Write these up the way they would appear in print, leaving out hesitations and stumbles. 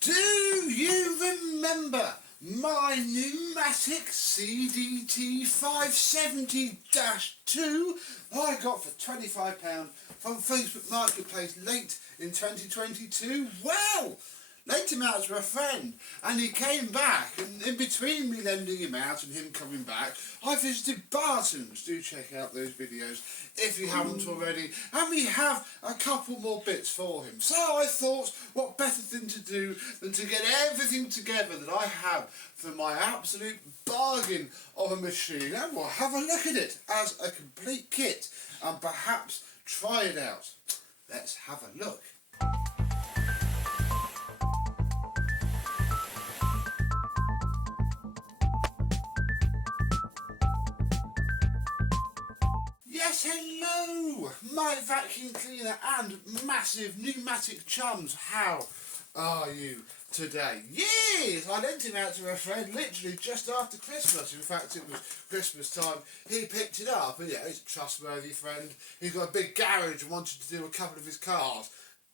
Do you remember my Numatic CTD570-2 I got for £25 from Facebook Marketplace late in 2022? Well, lent him out to a friend and he came back, and in between me lending him out and him coming back, I visited Bartons. Do check out those videos if you haven't already, and we have a couple more bits for him. So I thought, what better thing to do than to get everything together that I have for my absolute bargain of a machine, and we'll have a look at it as a complete kit and perhaps try it out. Let's have a look. Yes, hello, my vacuum cleaner and massive pneumatic chums. How are you today? Yes, I lent him out to a friend literally just after Christmas. In fact, it was Christmas time. He picked it up, and yeah, he's a trustworthy friend. He's got a big garage and wanted to do a couple of his cars.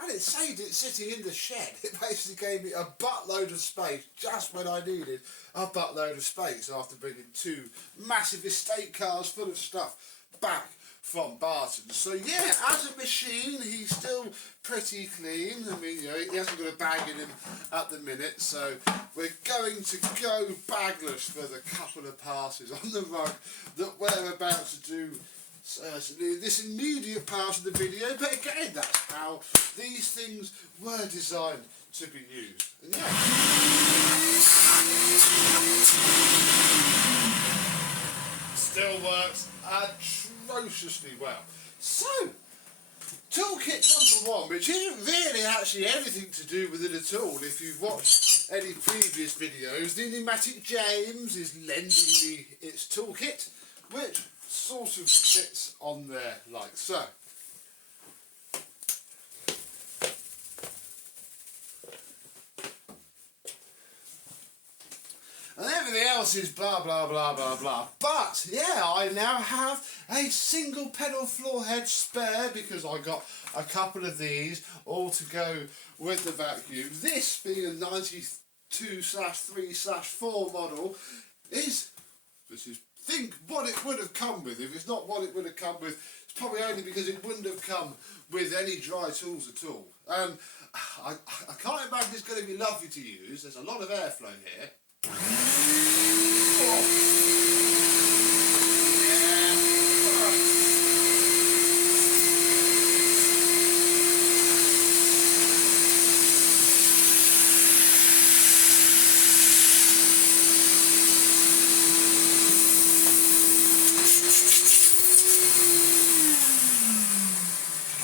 And it saved it sitting in the shed. It basically gave me a buttload of space just when I needed a buttload of space after bringing two massive estate cars full of stuff back from Bartons. So yeah, as a machine, he's still pretty clean. I mean, you know, he hasn't got a bag in him at the minute, so we're going to go bagless for the couple of passes on the rug that we're about to do. Certainly this immediate part of the video, but again, that's how these things were designed to be used. And yeah, still works atrociously well. So, toolkit number one, which isn't really actually anything to do with it at all. If you've watched any previous videos, the Numatic James is lending me its toolkit, which sort of fits on there like so. And everything else is blah blah blah blah blah. But yeah, I now have a single pedal floor head spare because I got a couple of these all to go with the vacuum. This being a 92/3/4 model think what it would have come with. If it's not what it would have come with, it's probably only because it wouldn't have come with any dry tools at all. And I can't imagine it's going to be lovely to use. There's a lot of airflow here.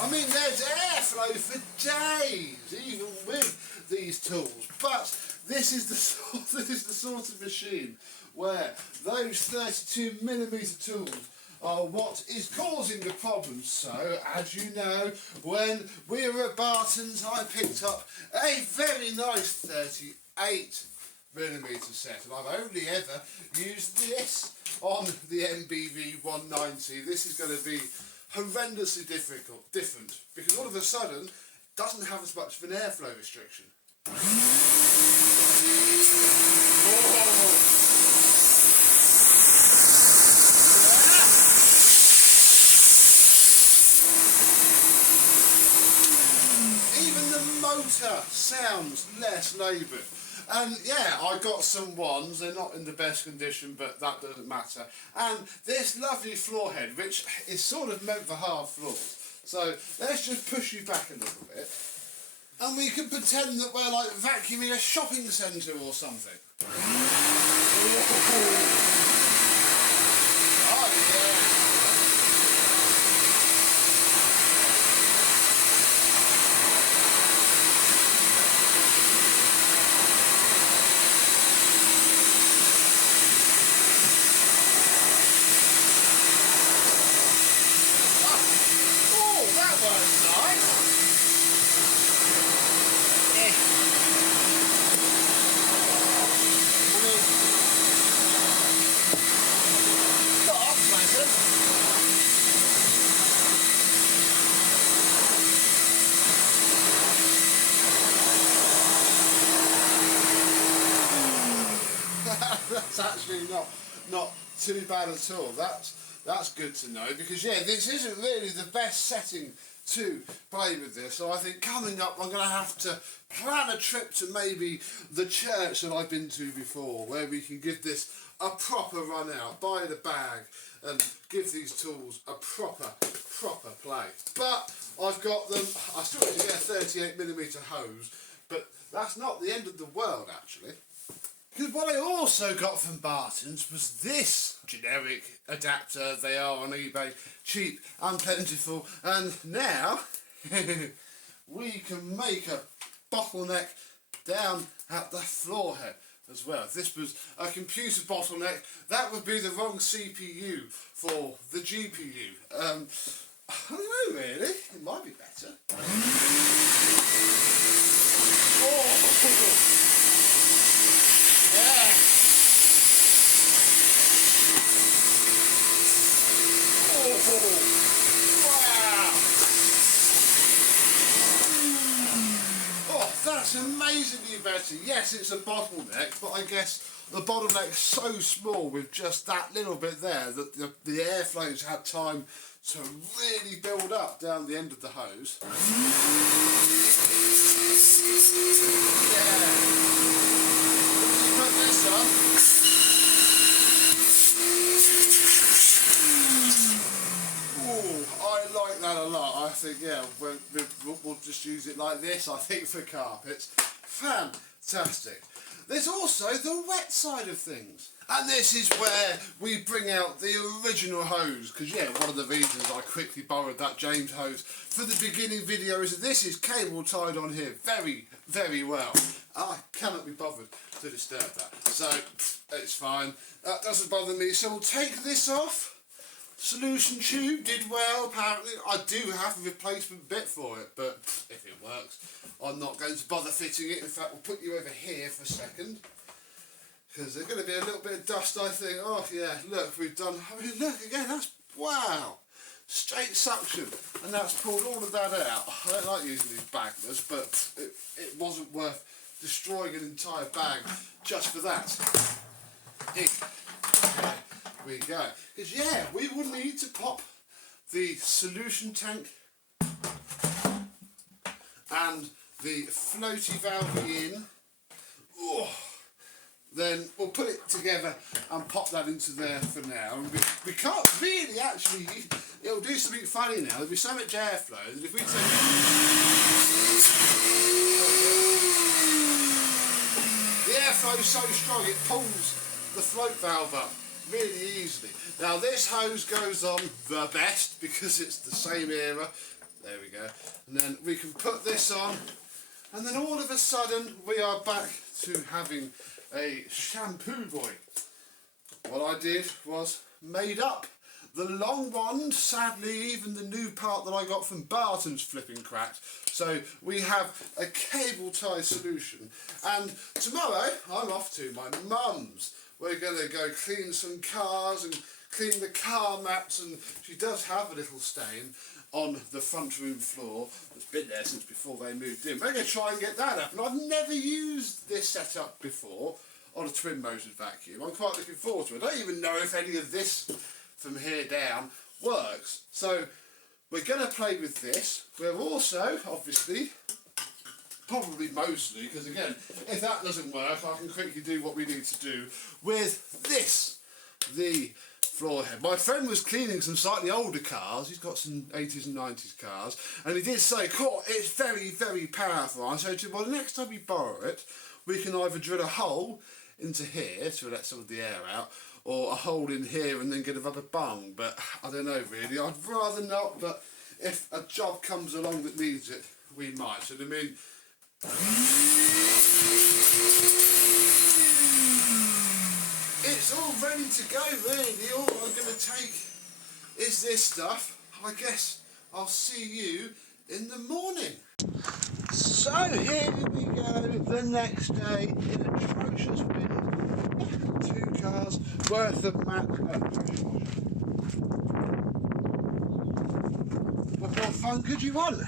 I mean, there's airflow for days, even with these tools. But this is the sort of machine where those 32mm tools are what is causing the problem. So, as you know, when we were at Bartons, I picked up a very nice 38mm set, and I've only ever used this on the MBV 190. This is going to be horrendously different, because all of a sudden it doesn't have as much of an airflow restriction. Even the motor sounds less laboured. And yeah, I got some ones, they're not in the best condition, but that doesn't matter. And this lovely floor head, which is sort of meant for hard floors. So let's just push you back a little bit. And we can pretend that we're like vacuuming a shopping centre or something. Oh yeah. That's actually not too bad at all. That's good to know, because yeah, this isn't really the best setting to play with this. So I think coming up I'm going to have to plan a trip to maybe the church that I've been to before, where we can give this a proper run out, buy the bag and give these tools a proper play. But I've got them, I still need to get a 38mm hose, but that's not the end of the world actually. Because what I also got from Bartons was this generic adapter. They are on eBay, cheap and plentiful, and now we can make a bottleneck down at the floor head as well. If this was a computer bottleneck, that would be the wrong CPU for the GPU. I don't know really, it might be better. Oh. Yeah. Oh, wow. Oh, that's amazingly better. Yes, it's a bottleneck, but I guess the bottleneck's so small with just that little bit there that the airflow's had time to really build up down the end of the hose. Yeah. Put this on. Ooh, I like that a lot. I think, yeah, we'll just use it like this, I think, for carpets. Fantastic. There's also the wet side of things. And this is where we bring out the original hose, because yeah, one of the reasons I quickly borrowed that James hose for the beginning video is that this is cable tied on here very well. I cannot be bothered to disturb that, so it's fine. That doesn't bother me, so we'll take this off. Solution tube did well, apparently. I do have a replacement bit for it, but if it works, I'm not going to bother fitting it. In fact, we'll put you over here for a second, because there's going to be a little bit of dust, I think. Oh yeah, look, we've done, I mean, look again, that's, wow, straight suction, and that's pulled all of that out. I don't like using these baglers, but it wasn't worth destroying an entire bag just for that. Here we go. Because yeah, we will need to pop the solution tank and the floaty valve in. Oh. Then we'll put it together and pop that into there for now. And we can't really actually, it'll do something funny now. There'll be so much airflow that if we take the airflow is so strong it pulls the float valve up really easily. Now this hose goes on the best because it's the same era. There we go. And then we can put this on, and then all of a sudden we are back to having a shampoo boy. What I did was made up the long wand. Sadly, even the new part that I got from Bartons flipping cracked. So we have a cable tie solution. And tomorrow I'm off to my mum's. We're going to go clean some cars and clean the car mats, and she does have a little stain on the front room floor that's been there since before they moved in. We're going to try and get that up, and I've never used this setup before on a twin motored vacuum. I'm quite looking forward to it. I don't even know if any of this from here down works, so we're going to play with this. We're also obviously, probably mostly, because again, if that doesn't work I can quickly do what we need to do with this, the floor head. My friend was cleaning some slightly older cars. He's got some 80s and 90s cars, and he did say, "Cool, it's very powerful." I said to him, well, next time we borrow it, we can either drill a hole into here to let some of the air out, or a hole in here and then get a rubber bung. But I don't know really, I'd rather not, but if a job comes along that needs it, we might. So I mean, it's all ready to go really. All I'm going to take is this stuff. I guess I'll see you in the morning. So here we go, the next day in atrocious wind. 2 cars worth of mat. What more fun could you want?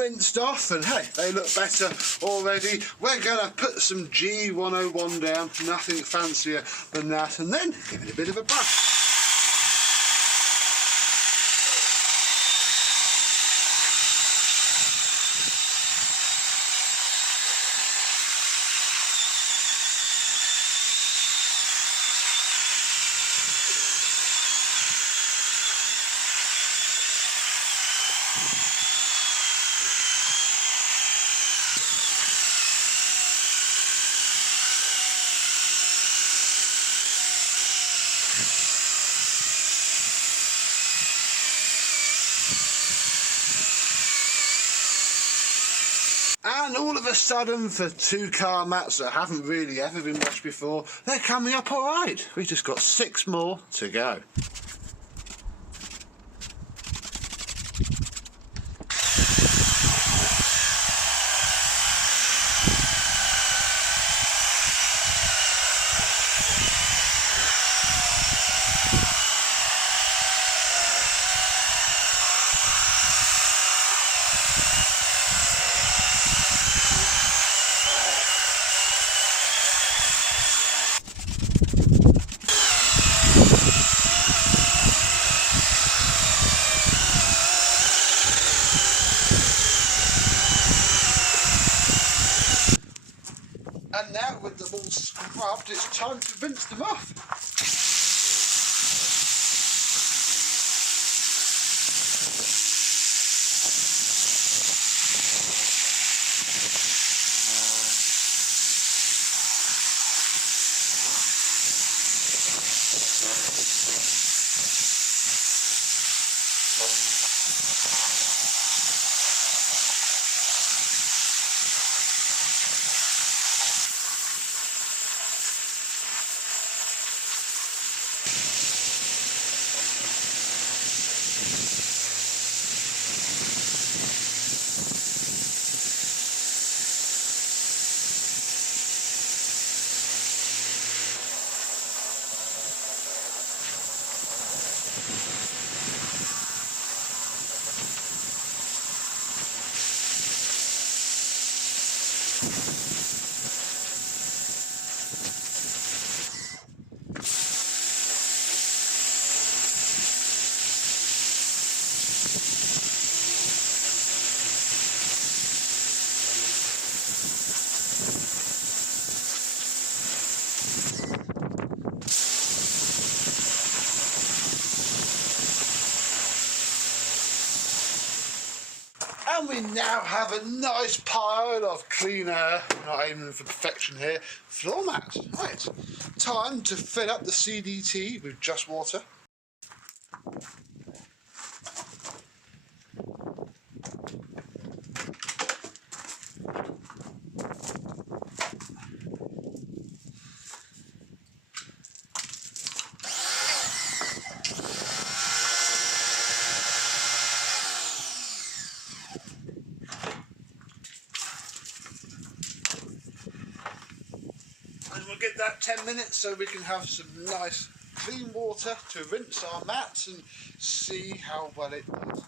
rinsed off, and hey, they look better already. We're going to put some G101 down, nothing fancier than that, and then give it a bit of a brush. And all of a sudden, for 2-car mats that haven't really ever been washed before, they're coming up alright. We've just got 6 more to go. And now with them all scrubbed, it's time to rinse them off. And we now have a nice pile of clean air, not aiming for perfection here, floor mats. Right, time to fill up the CDT with just water. And we'll give that 10 minutes so we can have some nice clean water to rinse our mats and see how well it does.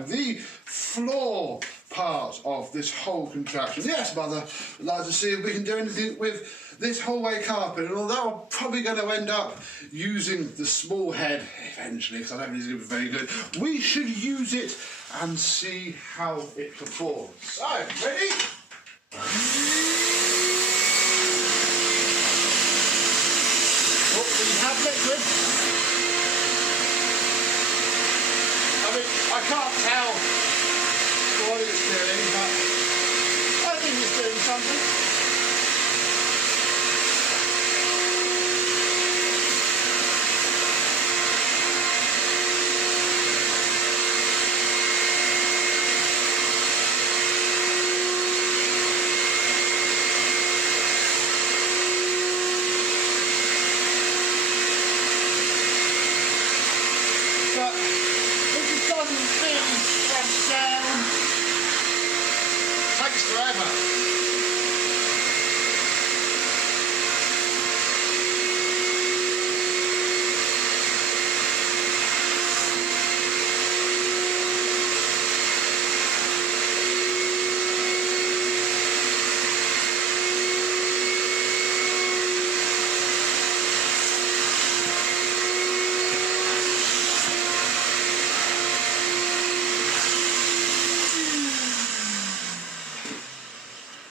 time, the floor part of this whole contraption. Yes, Mother, I'd like to see if we can do anything with this hallway carpet, and although I'm probably going to end up using the small head eventually, because I don't think it's going to be very good, we should use it and see how it performs. So, ready? Oh, we have liquid. I mean, I can't tell what it's doing, but I think it's doing something.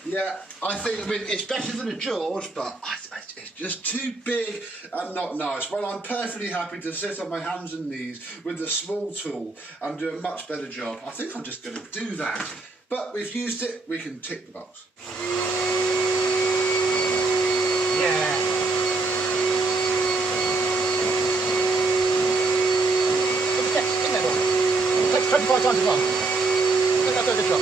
Yeah, I think, it's better than a George, but it's just too big and not nice. Well, I'm perfectly happy to sit on my hands and knees with the small tool and do a much better job. I think I'm just going to do that. But we've used it, we can tick the box. Yeah. It takes 25 times as long. I think that's a good job.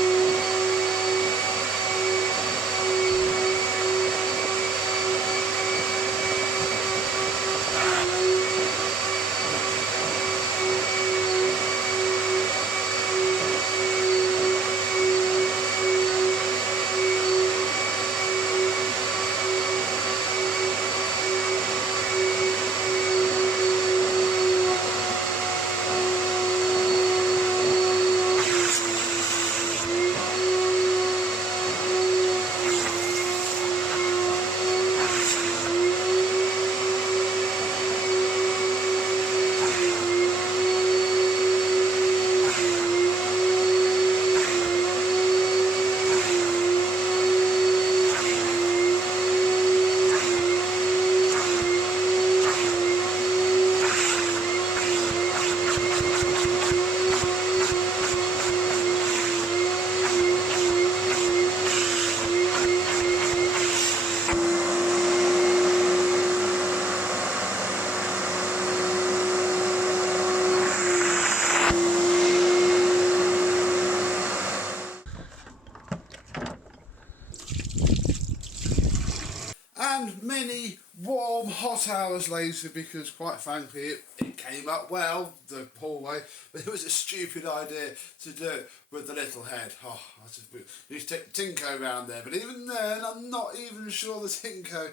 And many warm, hot hours later, because quite frankly it came up well, the hallway, but it was a stupid idea to do it with the little head. Oh, I just used to take Tinko around there, but even then I'm not even sure the Tinko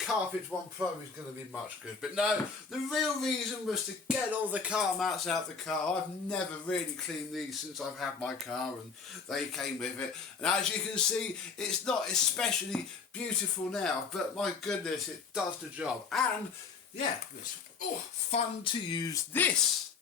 Carpet 1 Pro is going to be much good. But no, the real reason was to get all the car mats out the car. I've never really cleaned these since I've had my car, and they came with it. And as you can see, it's not especially beautiful now, but my goodness, it does the job. And yeah, it's fun to use this.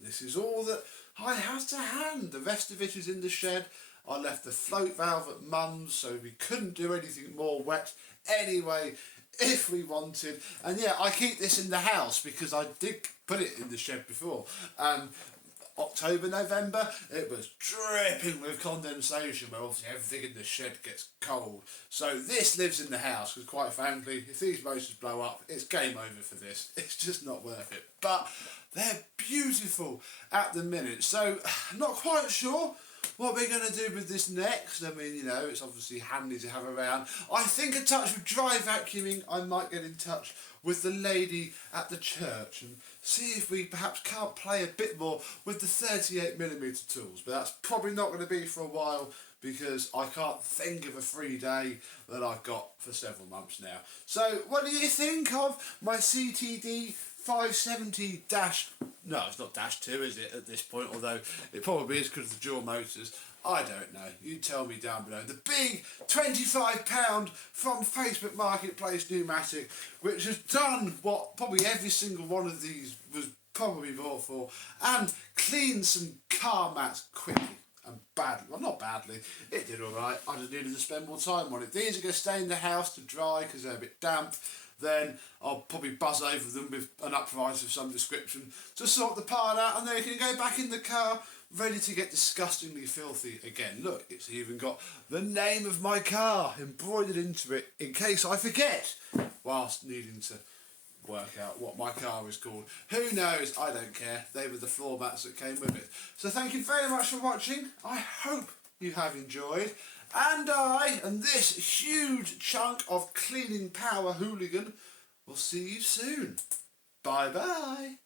This is all that I have to hand. The rest of it is in the shed. I left the float valve at Mum's, so we couldn't do anything more wet anyway if we wanted. And yeah, I keep this in the house because I did put it in the shed before, and October, November, it was dripping with condensation, where obviously everything in the shed gets cold. So this lives in the house, because quite frankly, if these motors blow up, it's game over for this. It's just not worth it. But they're beautiful at the minute. So not quite sure what we're going to do with this next. I mean, you know, it's obviously handy to have around. I think a touch with dry vacuuming, I might get in touch with the lady at the church and see if we perhaps can't play a bit more with the 38mm tools. But that's probably not going to be for a while, because I can't think of a free day that I've got for several months now. So what do you think of my CTD570 CTD570 dash... No, it's not dash 2, is it, at this point? Although it probably is because of the dual motors. I don't know. You tell me down below. The big £25 from Facebook Marketplace Numatic, which has done what probably every single one of these was probably bought for, and cleaned some car mats quickly. And badly, well, not badly, it did alright. I just needed to spend more time on it. These are going to stay in the house to dry because they're a bit damp. Then I'll probably buzz over them with an uprise of some description to sort the part out, and then it can go back in the car ready to get disgustingly filthy again. Look, it's even got the name of my car embroidered into it in case I forget whilst needing to work out what my car is called. Who knows? I don't care. They were the floor mats that came with it. So thank you very much for watching. I hope you have enjoyed. And this huge chunk of cleaning power hooligan will see you soon. Bye bye.